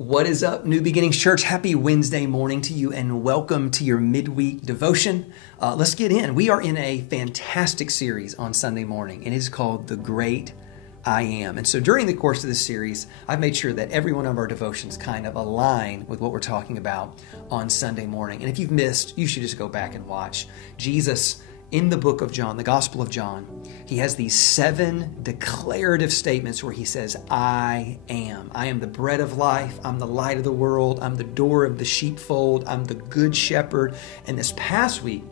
What is up, New Beginnings Church? Happy Wednesday morning to you and welcome to your midweek devotion. Let's get in. We are in a fantastic series on Sunday morning. It is called The Great I Am. And so during the course of this series, I've made sure that every one of our devotions kind of align with what we're talking about on Sunday morning. And if you've missed, you should just go back and watch. Jesus, in the book of John, the Gospel of John, he has these 7 declarative statements where he says, I am. I am the bread of life. I'm the light of the world. I'm the door of the sheepfold. I'm the good shepherd. And this past week,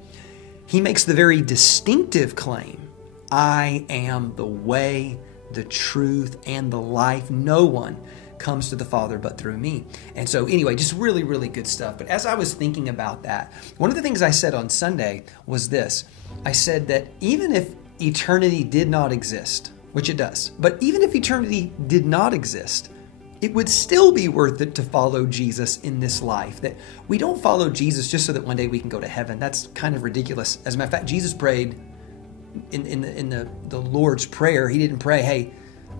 he makes the very distinctive claim, I am the way, the truth, and the life. No one comes to the Father but through me. And so anyway, just really, really good stuff. But as I was thinking about that, one of the things I said on Sunday was this. I said that even if eternity did not exist, which it does, but even if eternity did not exist, it would still be worth it to follow Jesus in this life. That we don't follow Jesus just so that one day we can go to heaven. That's kind of ridiculous. As a matter of fact, Jesus prayed in the Lord's Prayer. He didn't pray, hey,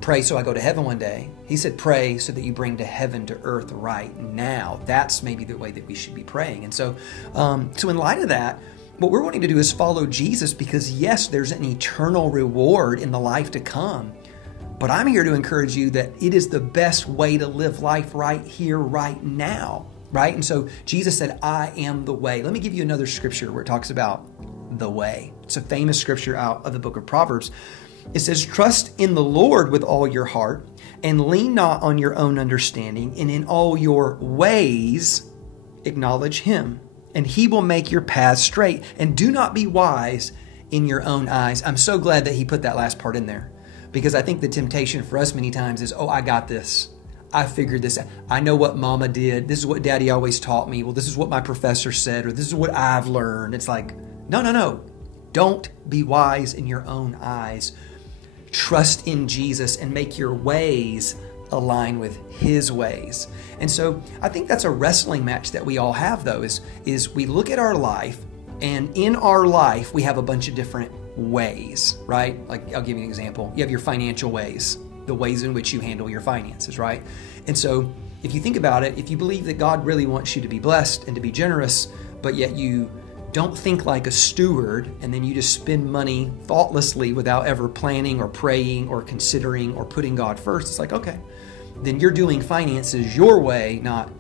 pray so I go to heaven one day. He said, pray so that you bring to heaven to earth right now. That's maybe the way that we should be praying. And so in light of that, what we're wanting to do is follow Jesus because, yes, there's an eternal reward in the life to come. But I'm here to encourage you that it is the best way to live life right here, right now, right? And so Jesus said, I am the way. Let me give you another scripture where it talks about the way. It's a famous scripture out of the book of Proverbs. It says, trust in the Lord with all your heart and lean not on your own understanding, and in all your ways acknowledge him, and he will make your paths straight. And do not be wise in your own eyes. I'm so glad that he put that last part in there, because I think the temptation for us many times is, oh, I got this. I figured this out. I know what mama did. This is what daddy always taught me. Well, this is what my professor said, or this is what I've learned. It's like, no. Don't be wise in your own eyes. Trust in Jesus and make your ways align with his ways. And so I think that's a wrestling match that we all have, though, is we look at our life, and in our life, we have a bunch of different ways, right? Like, I'll give you an example. You have your financial ways, the ways in which you handle your finances, right? And so if you think about it, if you believe that God really wants you to be blessed and to be generous, but yet you don't think like a steward, and then you just spend money thoughtlessly without ever planning or praying or considering or putting God first, it's like, okay, then you're doing finances your way, not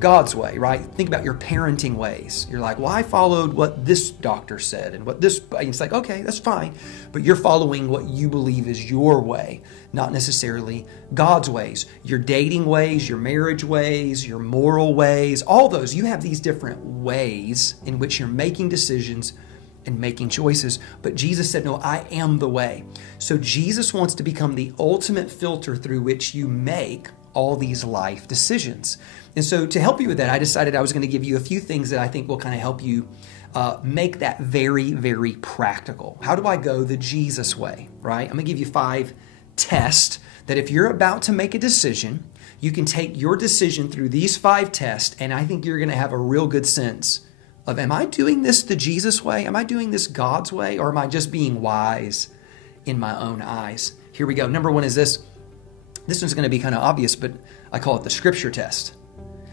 God's way, right? Think about your parenting ways. You're like, well, I followed what this doctor said and what this, it's like, okay, that's fine. But you're following what you believe is your way, not necessarily God's ways. Your dating ways, your marriage ways, your moral ways, all those, you have these different ways in which you're making decisions and making choices. But Jesus said, no, I am the way. So Jesus wants to become the ultimate filter through which you make all these life decisions. And so to help you with that, I decided I was going to give you a few things that I think will kind of help you make that very, very practical. How do I go the Jesus way, right? I'm going to give you 5 tests that if you're about to make a decision, you can take your decision through these 5 tests, and I think you're going to have a real good sense of, am I doing this the Jesus way? Am I doing this God's way? Or am I just being wise in my own eyes? Here we go. Number 1 is this. This one's going to be kind of obvious, but I call it the scripture test.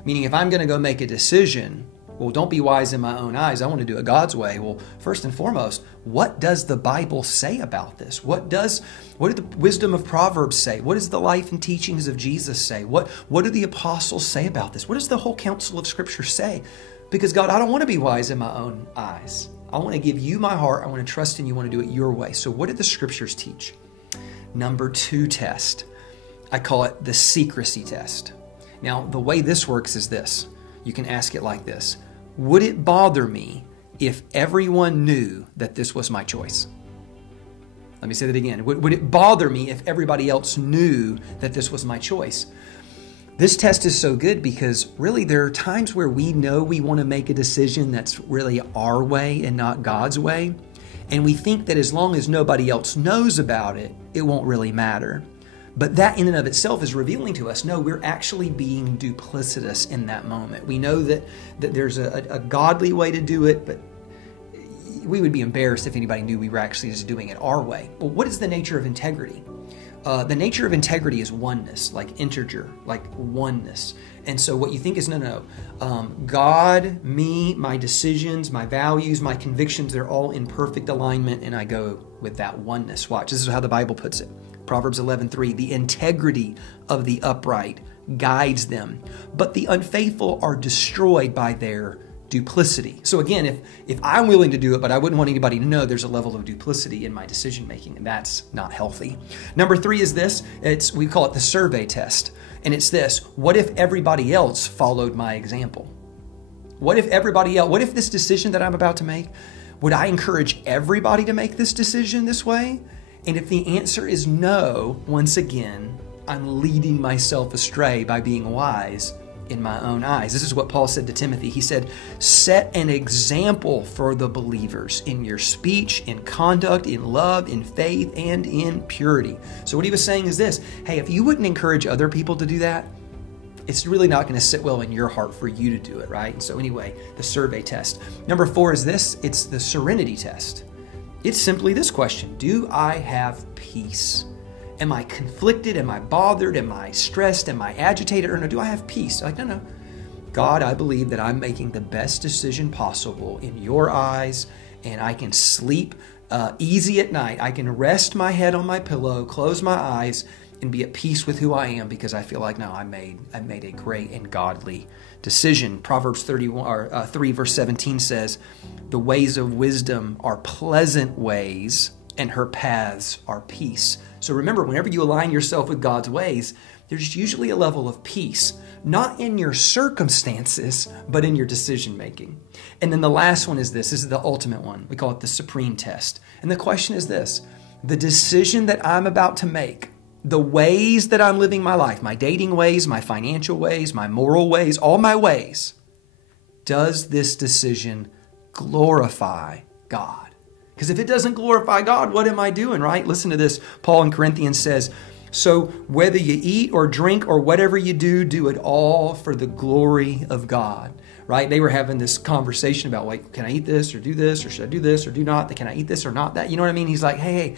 Meaning if I'm going to go make a decision, well, don't be wise in my own eyes. I want to do it God's way. Well, first and foremost, what does the Bible say about this? What did the wisdom of Proverbs say? What does the life and teachings of Jesus say? What do the apostles say about this? What does the whole counsel of Scripture say? Because God, I don't want to be wise in my own eyes. I want to give you my heart. I want to trust in you. I want to do it your way. So what did the Scriptures teach? Number 2 test. I call it the secrecy test. Now, the way this works is this. You can ask it like this. Would it bother me if everyone knew that this was my choice? Let me say that again. Would it bother me if everybody else knew that this was my choice? This test is so good because really there are times where we know we want to make a decision that's really our way and not God's way. And we think that as long as nobody else knows about it, it won't really matter. But that in and of itself is revealing to us, no, we're actually being duplicitous in that moment. We know that there's a godly way to do it, but we would be embarrassed if anybody knew we were actually just doing it our way. Well, what is the nature of integrity? The nature of integrity is oneness, like integer, like oneness. And so what you think is, no. God, me, my decisions, my values, my convictions, they're all in perfect alignment, and I go with that oneness. Watch, this is how the Bible puts it. Proverbs 11:3, the integrity of the upright guides them, but the unfaithful are destroyed by their duplicity. So again, if I'm willing to do it, but I wouldn't want anybody to know, there's a level of duplicity in my decision making, and that's not healthy. Number 3 is this. We call it the survey test. And it's this: what if everybody else followed my example? What if this decision that I'm about to make, would I encourage everybody to make this decision this way? And if the answer is no, once again, I'm leading myself astray by being wise in my own eyes. This is what Paul said to Timothy. He said, set an example for the believers in your speech, in conduct, in love, in faith, and in purity. So what he was saying is this: hey, if you wouldn't encourage other people to do that, it's really not going to sit well in your heart for you to do it, right? And so anyway, the survey test. Number 4 is this. It's the Serenity Test. It's simply this question: do I have peace? Am I conflicted? Am I bothered? Am I stressed? Am I agitated? Or no, do I have peace? Like, no. God, I believe that I'm making the best decision possible in your eyes, and I can sleep easy at night. I can rest my head on my pillow, close my eyes, and be at peace with who I am, because I feel like, no, I made a great and godly decision. Proverbs 3 verse 17 says, the ways of wisdom are pleasant ways, and her paths are peace. So remember, whenever you align yourself with God's ways, there's usually a level of peace, not in your circumstances, but in your decision making. And then the last one is this. This is the ultimate one. We call it the supreme test. And the question is this: the decision that I'm about to make, the ways that I'm living my life, my dating ways, my financial ways, my moral ways, all my ways, does this decision glorify God? Because if it doesn't glorify God, what am I doing, right? Listen to this. Paul in Corinthians says, so whether you eat or drink or whatever you do, do it all for the glory of God, right? They were having this conversation about, like, can I eat this or do this, or should I do this or do not? Can I eat this or not that? You know what I mean? He's like, hey,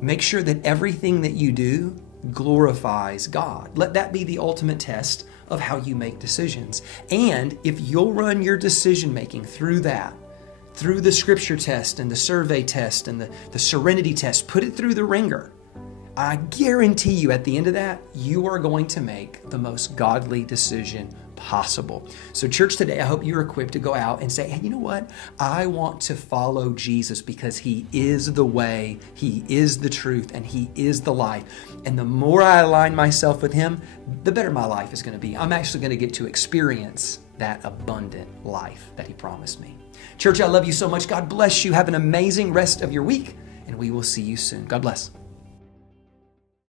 make sure that everything that you do glorifies God. Let that be the ultimate test of how you make decisions. And if you'll run your decision making through that, through the scripture test and the survey test and the serenity test, put it through the ringer, I guarantee you at the end of that, you are going to make the most godly decision possible. So church, today, I hope you're equipped to go out and say, hey, you know what? I want to follow Jesus because he is the way, he is the truth, and he is the life. And the more I align myself with him, the better my life is going to be. I'm actually going to get to experience that abundant life that he promised me. Church, I love you so much. God bless you. Have an amazing rest of your week, and we will see you soon. God bless.